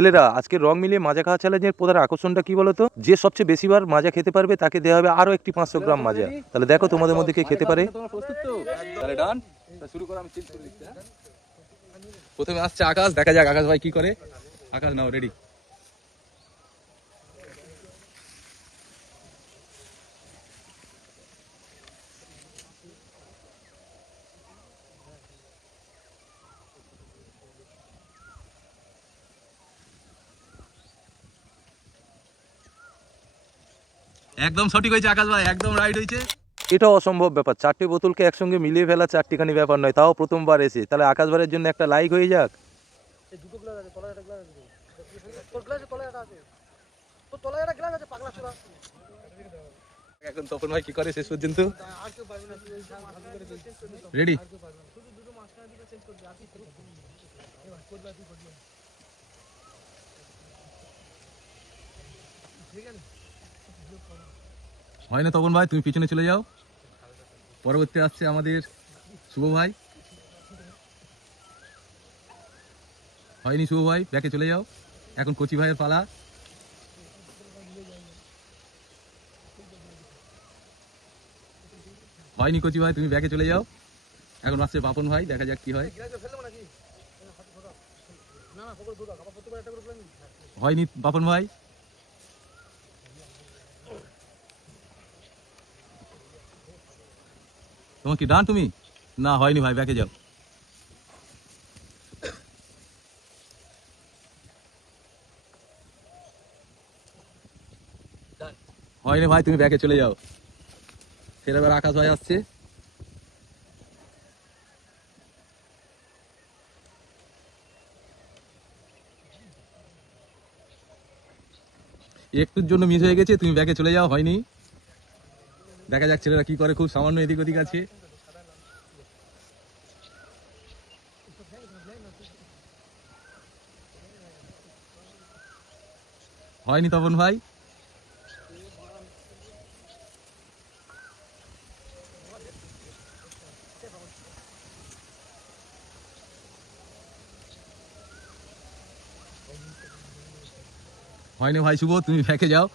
ছেলেরা আজকে রং মিলিয়ে মাজা খাওয়া চ্যালেঞ্জের প্রধান আকর্ষণটা কি বলতো? যে সবচেয়ে বেশিবার মাজা খেতে পারবে তাকে দেওয়া হবে আরো একটি 500 গ্রাম মাজা। তাহলে দেখো তোমাদের মধ্যে কে খেতে পারে। প্রথমে আসছে আকাশ, দেখা যাক আকাশ ভাই কি করে। আকাশ নাও রেডি। একদম সঠিক হয়েছে আকাশ ভাই, একদম রাইট হয়েছে। এটা অসম্ভব ব্যাপার, 4টে বোতলকে একসঙ্গে মিলিয়ে ফেলা 4টিখানি ব্যাপার নয়, তাও প্রথমবার এসে। তাহলে আকাশ ভাইয়ের জন্য একটা লাইক হয়ে যাক। এখন তপন ভাই কি করে শেষ পর্যন্ত। রেডি। হয় না তপন ভাই, তুমি পিছনে চলে যাও। পরবর্তী আসছে আমাদের শুভ ভাই। হয়নি শুভ ভাই, ব্যাকে চলে যাও। এখন কচি ভাইয়ের পালা। হয়নি কচি ভাই, তুমি ব্যাকে চলে যাও। এখন আসছে পাপন ভাই, দেখা যাক কি হয়। হয়নি পাপন ভাই। তোমার কি ডান তুমি? না হয়নি ভাই, ব্যাকে যাও। হয়নি ভাই, তুমি ব্যাকে চলে যাও। ফের এবার আকাশ ভাই আসছে। একটুর জন্য মিস হয়ে গেছে, তুমি ব্যাকে চলে যাও। হয়নি। দেখা যাক ছেলেরা কি করে, খুব সামান্য এদিক ওদিক আছে। হয়নি তপন ভাই। হয়নি ভাই শুভ, তুমি ব্যাকে যাও।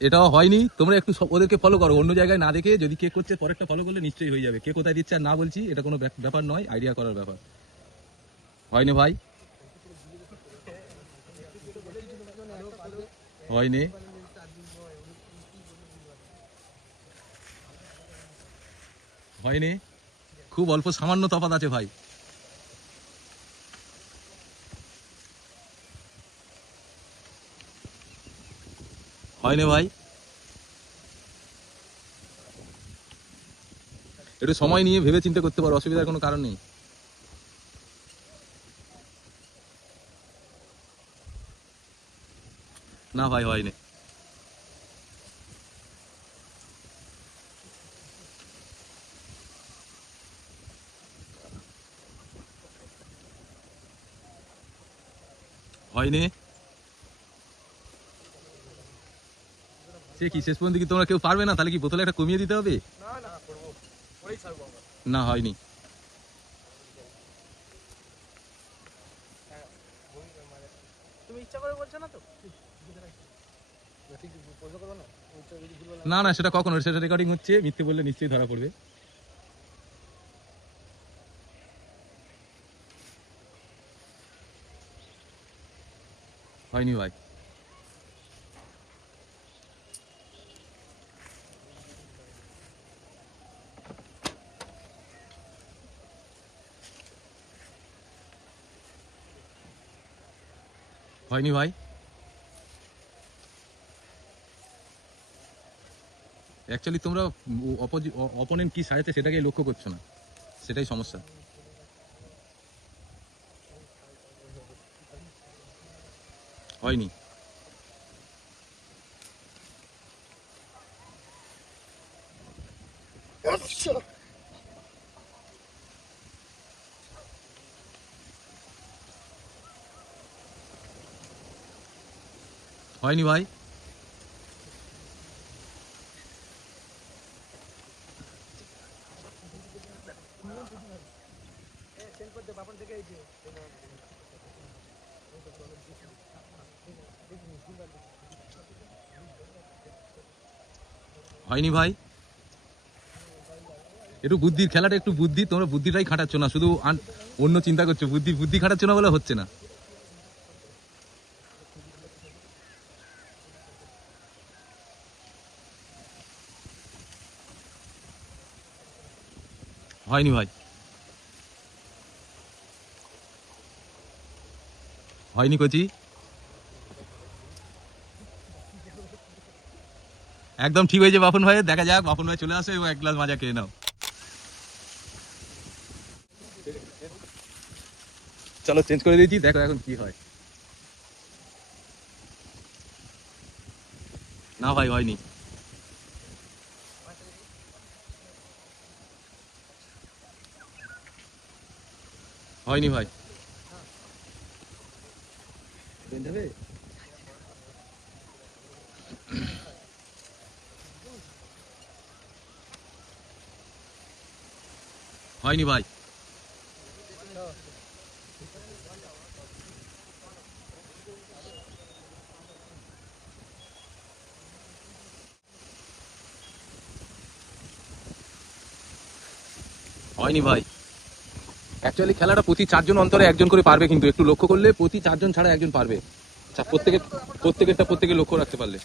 এটাও হয়নি। তোমরা একটু ওদেরকে ফলো করো, অন্য জায়গায় না দেখে যদি কে করছে পরেরটা ফলো করলে নিশ্চয়ই হয়ে যাবে। কে কোথায় দিচ্ছে আর না বলছি, এটা কোনো ব্যাপার নয়, আইডিয়া করার ব্যাপার। হয়নি ভাই। হয়নি। হয়নি। খুব অল্প সামান্য তফাৎ আছে ভাই। হয়নি ভাই। একটু সময় নিয়ে ভেবে চিন্তা করতে পারো, অসুবিধার কোনো কারণ নেই। না ভাই হয়নি। হয়নি। সে কি শেষ পর্যন্ত কি তোমরা কেউ পারবে না? তাহলে কি বোতলে একটা কমিয়ে দিতে হবে? না হয়নি। না না, সেটা কখনো, সেটা রেকর্ডিং হচ্ছে, মিথ্যে বললে নিশ্চয়ই ধরা পড়বে। হয়নি ভাই। হয়নি ভাই। অ্যাকচুয়ালি তোমরা অপোনেন্ট কি সাজাতে সেটাকে লক্ষ্য করছো না, সেটাই সমস্যা। হয়নি। হয়নি ভাই। হয়নি ভাই, একটু বুদ্ধির খেলাটা, একটু বুদ্ধি, তোমরা বুদ্ধিটাই খাটাচ্ছ না, শুধু অন্য চিন্তা করছো, বুদ্ধি খাটাচ্ছ না বলে হচ্ছে না। হয়নি ভাই, হয়নি কচি, একদম ঠিক হয়েছে বাপন ভাই। দেখা যাক, বাপন ভাই চলে আসো এবং এক গ্লাস মাজা খেয়ে নাও। চলো চেঞ্জ করে দিয়েছি, দেখো এখন কি হয়। না ভাই হয়নি, হয়নি ভাই। হয়নি ভাই, হয়নি ভাই। অ্যাকচুয়ালি খেলাটা প্রতি 4 জন অন্তরে একজন করে পারবে, কিন্তু একটু লক্ষ্য করলে প্রতি 4 জন ছাড়া একজন পারবে। প্রত্যেকে লক্ষ্য রাখতে পারলে।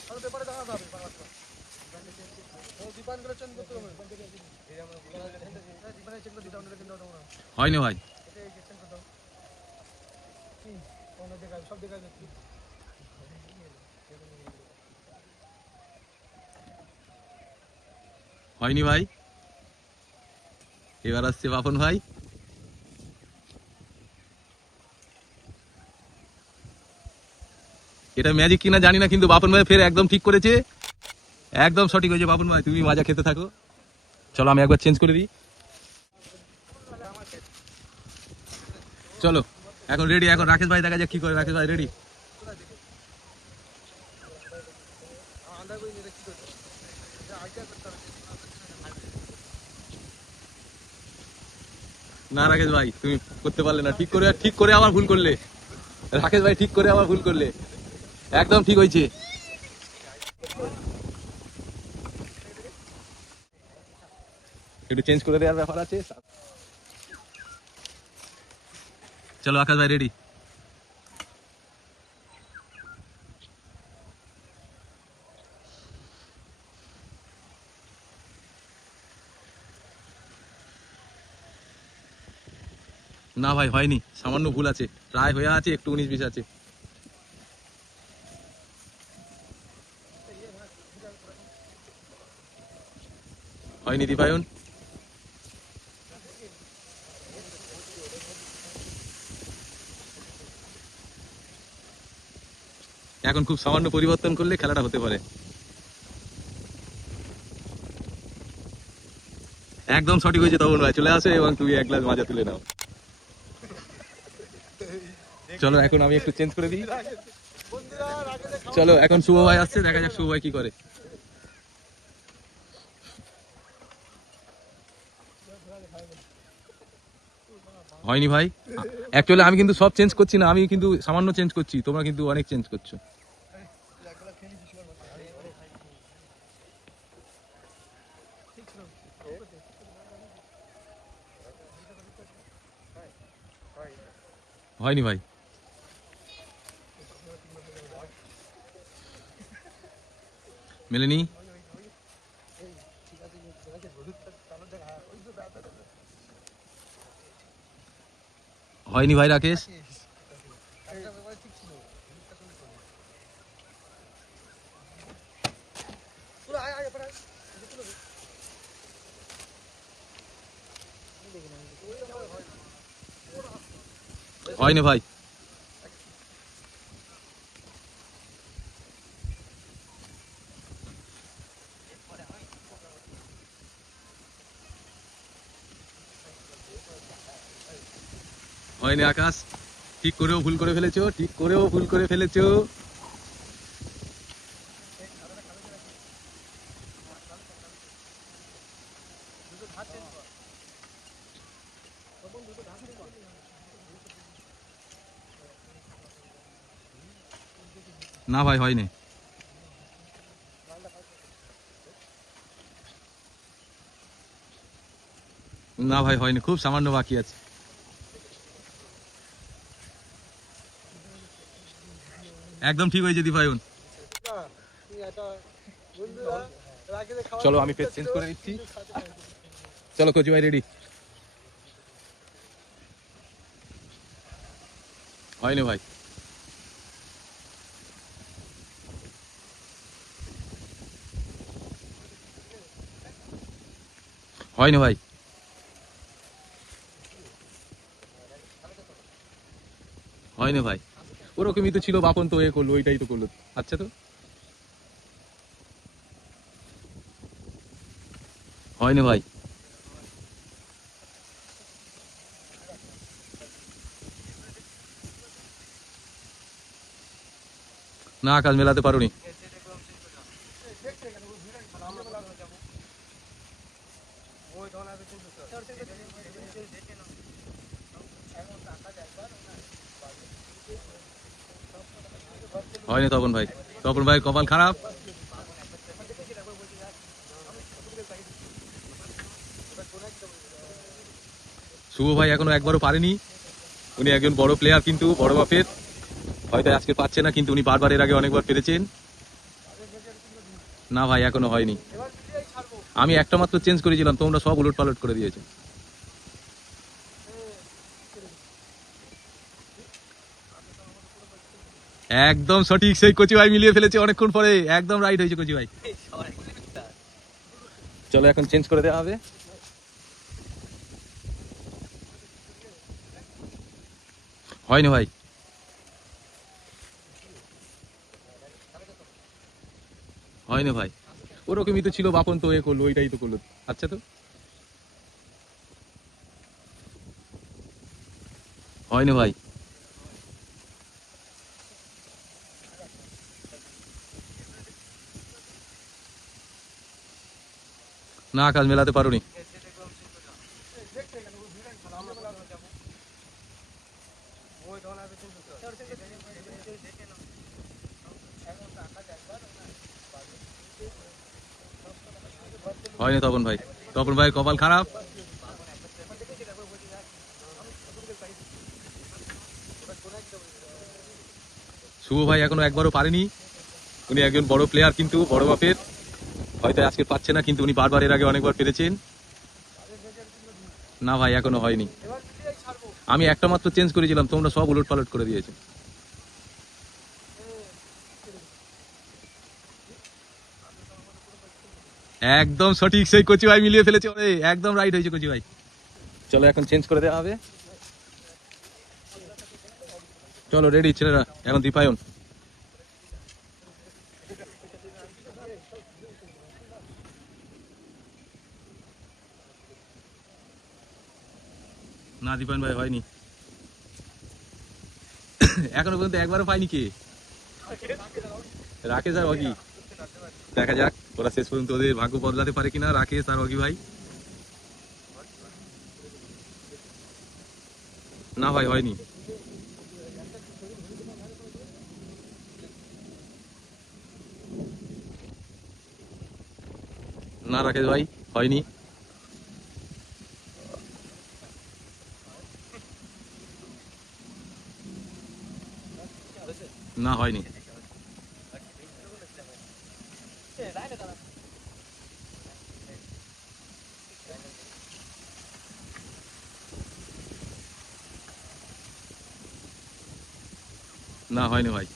হয়নি ভাই, হয়নি ভাই। এবার আসছে বাপন ভাই। এটা ম্যাজিক কিনা জানি না, কিন্তু বাপন ভাই ফের একদম ঠিক করেছে, একদম সঠিক হয়েছে। বাপন ভাই তুমি মাজা খেতে থাকো। চলো আমি একবার চেঞ্জ করে দিই। চলো এখন রেডি, এখন রাকেশ ভাই দেখা যাক কি করে। রাকেশ ভাই রেডি? না রাকেশ ভাই তুমি করতে পারলে না, ঠিক করে আবার ভুল করলে। রাকেশ ভাই ঠিক করে আবার ভুল করলে, একদম ঠিক হয়েছে। একটু চেঞ্জ করে দেওয়ার ব্যাপার আছে। চলো আকাশ ভাই রেডি? না ভাই হয়নি, সামান্য ভুল আছে, প্রায় হয়ে আছে, একটু 19-20 আছে। হয়নি দীপায়ন, এখন খুব সামান্য পরিবর্তন করলে খেলাটা হতে পারে। একদম সঠিক হয়েছে তখন ভাই, চলে আসে এবং তুমি এক গ্লাস মাজা তুলে নাও। চলো এখন আমি একটু চেঞ্জ করে দিই। চলো এখন শুভ ভাই আসছে, দেখা যাক শুভ ভাই কি করে। হয়নি ভাই, অ্যাকচুয়ালি আমি কিন্তু সব চেঞ্জ করছি না, আমি কিন্তু সামান্য চেঞ্জ করছি, তোমরা কিন্তু অনেক চেঞ্জ করছো। হয়নি ভাই, মেলেনি। হয়নি ভাই রাকেশ, হয়নি ভাই, হয়নি আকাশ, ঠিক করেও ভুল করে ফেলেছো, ঠিক করেও ভুল করে ফেলেছো। না ভাই হয়নি। না ভাই হয়নি, খুব সামান্য বাকি আছে। একদম ঠিক হয়েছে দীপায়ন। চলো আমি পেজ চেঞ্জ করে দিচ্ছি। চলো কচি ভাই রেডি। হয়নি ভাই। হয়নি ভাই। হয়নি ভাই, ওরকমই তো ছিল, বাপন তো এ করলো, ওইটাই তো করলো। আচ্ছা তো হয়নি ভাই। না কাজ মেলাতে পারোনি। হয়নি তপন ভাই। তপন ভাই কপাল খারাপ। শুভ ভাই এখনো একবারও পারেনি। উনি একজন বড় প্লেয়ার, কিন্তু বড় বাপের, হয়তো আজকে পাচ্ছে না, কিন্তু উনি বারবার এর আগে অনেকবার পেরেছেন। না ভাই এখনো হয়নি। আমি একটা মাত্র চেঞ্জ করেছিলাম, তোমরা সব উলট পালট করে দিয়েছো। একদম সঠিক, সেই কচি ভাই মিলিয়ে ফেলেছে অনেকক্ষণ পরে, একদম রাইট হয়েছে কচি ভাই। চলো এখন চেঞ্জ করে দেওয়া হবে। হয়নি ভাই। হয়নি ভাই, ওরকমই তো ছিল, বাপন তো এ করলো, ওইটাই তো করলো। আচ্ছা তো হয়নি ভাই। না কাজ মেলাতে পারোনি। হয়নি তপন ভাই। তপন ভাই কপাল খারাপ। শুভ ভাই এখনো একবারও পারেনি। উনি একজন বড় প্লেয়ার, কিন্তু বড় বাপের, হয়তো আজকে পাচ্ছে না, কিন্তু উনি বারবার এর আগে অনেকবার পেরেছেন। না ভাই এখনো হয়নি। আমি একটা মাত্র চেঞ্জ করেছিলাম, তোমরা সব উলট পালট করে দিয়েছো। একদম সঠিক, সেই কচি ভাই মিলিয়ে ফেলেছে, একদম রাইট হয়েছে কচি ভাই। চলো এখন চেঞ্জ করে দেওয়া হবে। চলো রেডি ছেলেরা, এখন দীপায়ন। না দীপায়ন ভাই হয়নি। এখনো পর্যন্ত একবারও পাইনি কে? রাকেশ আর অগি। দেখা যাক ওরা শেষ পর্যন্ত ওদের ভাগ্য বদলাতে পারে কিনা, রাকেশ আর অগি ভাই। না ভাই হয়নি। না রাকেশ ভাই হয়নি। না হয়নি। না হয়নি ভাই।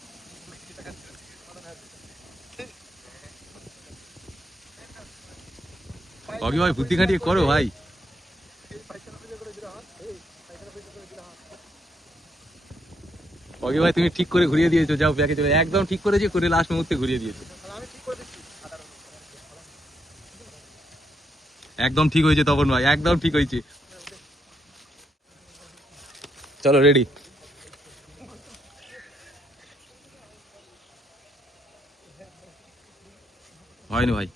অগি ভাই বুদ্ধি খাটিয়ে করো ভাই। অগি ভাই তুমি ঠিক করে ঘুরিয়ে দিয়েছো, যাও প্যাকেজ একদম ঠিক করেছি, করে লাস্ট মুহূর্তে ঘুরিয়ে দিয়েছো। একদম ঠিক হয়েছে তপন ভাই, একদম ঠিক হয়েছে। চলো রেডি। হয়নি ভাই।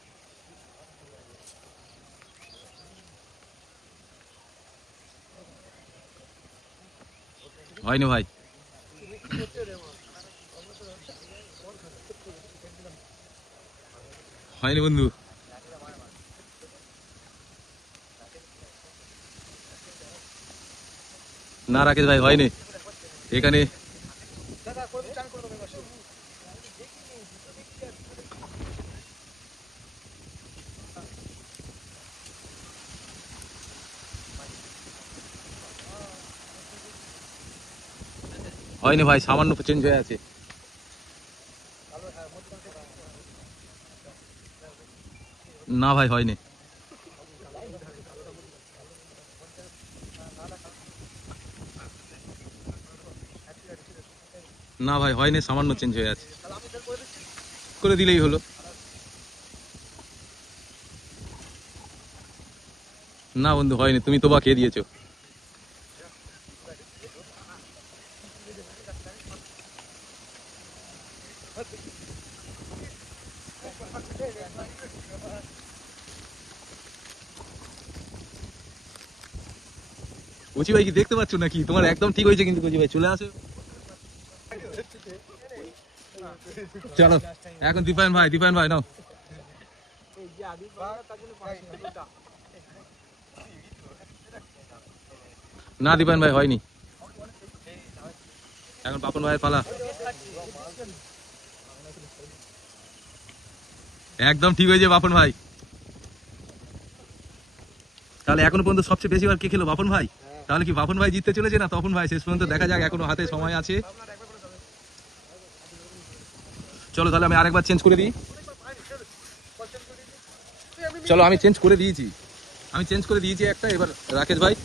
হয়নি ভাই। হয়নি বন্ধু। না রাকেশ ভাই হয়নি এখানে। হয়নি ভাই, সামান্য চেঞ্জ হয়ে আছে। না ভাই হয়নি। না ভাই হয়নি, সামান্য চেঞ্জ হয়ে আছে। করে দিলেই হলো। না বন্ধু হয়নি, তুমি তো বা খেয়ে দিয়েছো। কচি ভাই কি দেখতে পাচ্ছ নাকি? তোমার একদম ঠিক হয়েছে কিন্তু কচি ভাই, চলে আসো। চলো এখন দীপায়ন ভাই নাও। না দীপায়ন ভাই হয়নি, এখন পাপন ভাইয়ের পালা। একদম ঠিক হয়েছে বাপন ভাই। তাহলে এখনো পর্যন্ত সবচেয়ে বেশি বার কে খেলো? বাপন ভাই। তাহলে কি বাপন ভাই জিততে চলেছে না তপন ভাই? শেষ পর্যন্ত দেখা যাক, এখনো হাতে সময় আছে। চলো তাহলে আমি আরেকবার চেঞ্জ করে দিই। চলো আমি চেঞ্জ করে দিয়েছি একটা। এবার রাকেশ ভাই।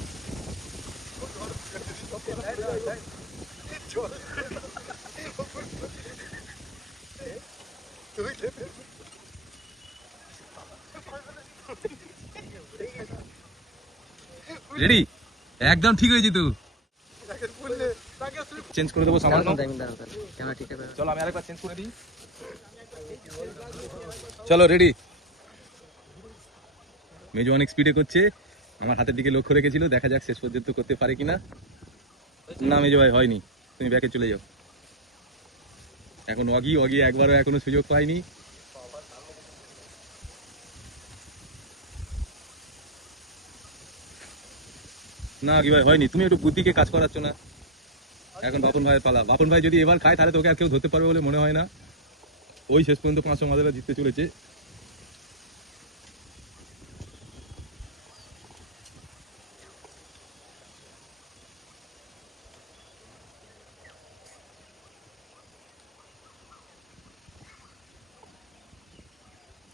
রেডি? একদম ঠিক হয়েছে তো। চেঞ্জ করে দেবো সামান্য। চলো আমি আরেকবার চেঞ্জ করে দিই। চলো রেডি। মেজো অনেক স্পিডে করছে, আমার হাতের দিকে লক্ষ্য রেখেছিল, দেখা যাক শেষ পর্যন্ত করতে পারে কিনা। না মেজো ভাই হয়নি, তুমি ব্যাকে চলে যাও। এখন অগি একবারও এখনো সুযোগ পায়নি। না অগি ভাই হয়নি, তুমি একটু বুদ্ধিকে কাজ করাচ্ছ না। এখন বাপন ভাইয়ের পালা। বাপন ভাই যদি এবার খায় তাহলে তোকে আর কেউ ধরতে পারবে বলে মনে হয় না। ওই শেষ পর্যন্ত 500 মাদেরা জিততে চলেছে।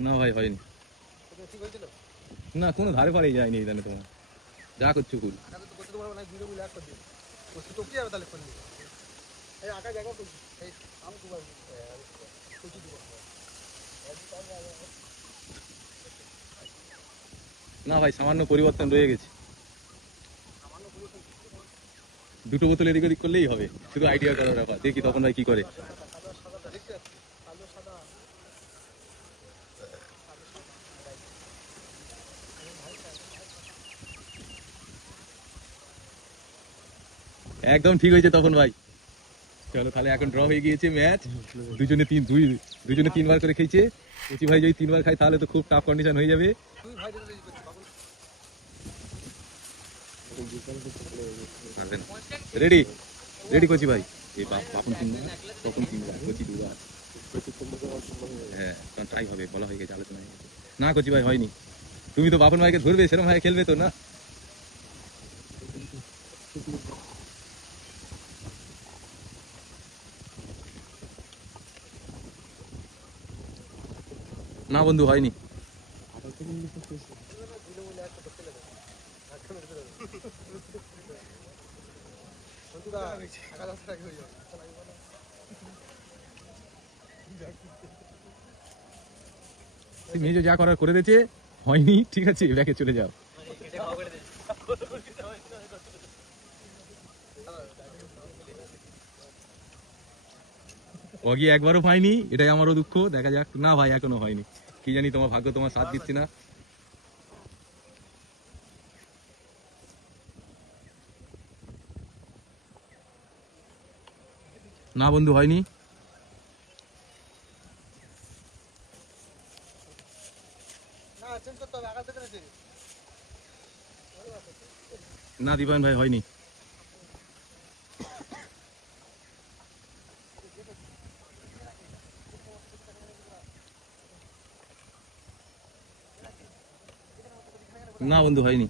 না ভাই হয়নি, না কোনো ধারে পাড়েই যায়নি। এই জানে তোমার যা করছো কুল। না ভাই সামান্য পরিবর্তন রয়ে গেছে। দুটো বোতল এদিক ওদিক করলেই হবে, শুধু আইডিয়া করার ব্যাপার। দেখি তখন ভাই কি করে। একদম ঠিক হয়েছে তখন ভাই। চলো তাহলে এখন ড্র হয়ে গিয়েছে ম্যাচ। দুজনে তিনবার করে খেয়েছে। কচি ভাই যদি 3বার খায় তাহলে তো খুব টাফ কন্ডিশন হয়ে যাবে। রেডি? রেডি কচি ভাই। এই বাপন 3বার, তখন 3বার, কচি 2বার। হ্যাঁ কারণ টাই হবে, বলা হয়ে গেছে, আলোচনা হয়ে গেছে। না কচি ভাই হয়নি, তুমি তো বাপন ভাইকে ধরবে, সেরকম ভাই খেলবে তো না। না বন্ধু হয়নি। মেজো যা করার করে দিয়েছে, হয়নি, ঠিক আছে ব্যাকে চলে যাও। অগি একবারও পাইনি, এটাই আমারও দুঃখ। দেখা যাক। না ভাই এখনো হয়নি, কি জানি তোমার ভাগ্য তোমার সাথ দিচ্ছি না। না বন্ধু হয়নি। না দীপায়ন ভাই হয়নি। না বন্ধু হয়নি।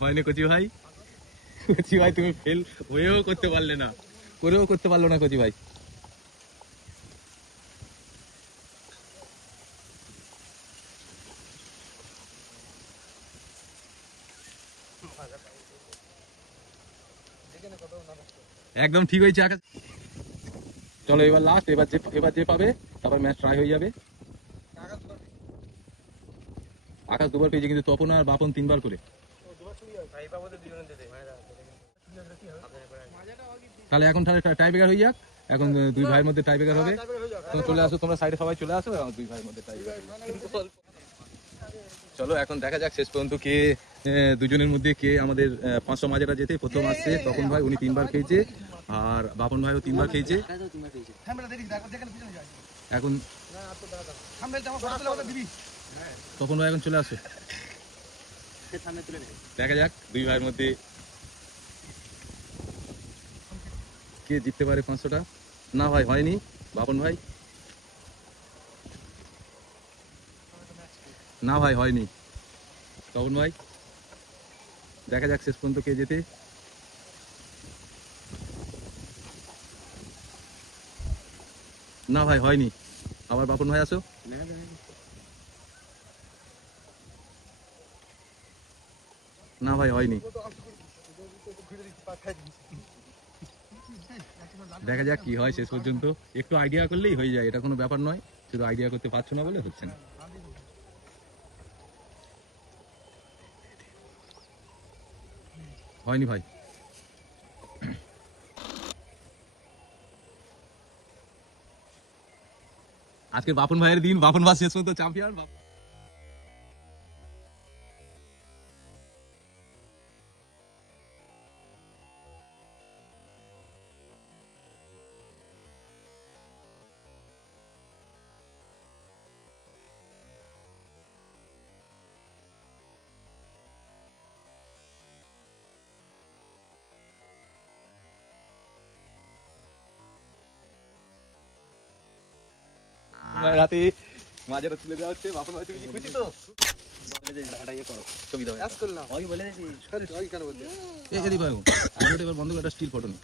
হয়নি কচি ভাই। কচি ভাই তুমি ফেল হয়েও করতে পারলে না, করেও করতে পারলো না কচি ভাই। একদম ঠিক হয়েছে আকাশ। চলো এবার লাস্ট, এবার যে পাবে তারপর ম্যাচ ট্রাই হয়ে যাবে। আকাশ দুবার পেয়েছে কিন্তু তপন আর বাপন 3 বার করে। তাহলে এখন টাই ব্রেকার হয়ে যাক। এখন 2 ভাইয়ের মধ্যে টাই ব্রেকার হবে। তোমরা চলে আসো, তোমরা সাইডে সবাই চলে আসো, 2 ভাইয়ের মধ্যে টাই ব্রেকার। চলো এখন দেখা যাক শেষ পর্যন্ত কে দুজনের মধ্যে কে আমাদের 500 মাজাটা যেতে প্রথম আসছে। তপন ভাই উনি 3 বার খেয়েছে, আর বাপন ভাইও 3 বার খেয়েছে। এখন তপন ভাই এখন চলে আসো, দেখা যাক 2 ভাইয়ের মধ্যে কে জিততে পারে 500টা। না ভাই হয়নি, বাপন ভাই। না ভাই হয়নি, তপন ভাই। দেখা যাক শেষ পর্যন্ত কে যেতে। না ভাই হয়নি, আবার বাপন ভাই আসো। না ভাই হয়নি। দেখা যাক কি হয় শেষ পর্যন্ত। একটু আইডিয়া করলেই হয়ে যায়, এটা কোনো ব্যাপার নয়, শুধু আইডিয়া করতে পারছো না বলে হচ্ছে না। হয়নি ভাই। আজকে বাপন ভাইয়ের দিন, বাপন ভাই শেষ পর্যন্ত চ্যাম্পিয়ন। রাতে মাঝেরা তুলে দেওয়া হচ্ছে। বাপন ভাই তুমি কি খুশি তো? ছবি দাও এবার বন্ধ করে একটা স্টিল ফটো নি।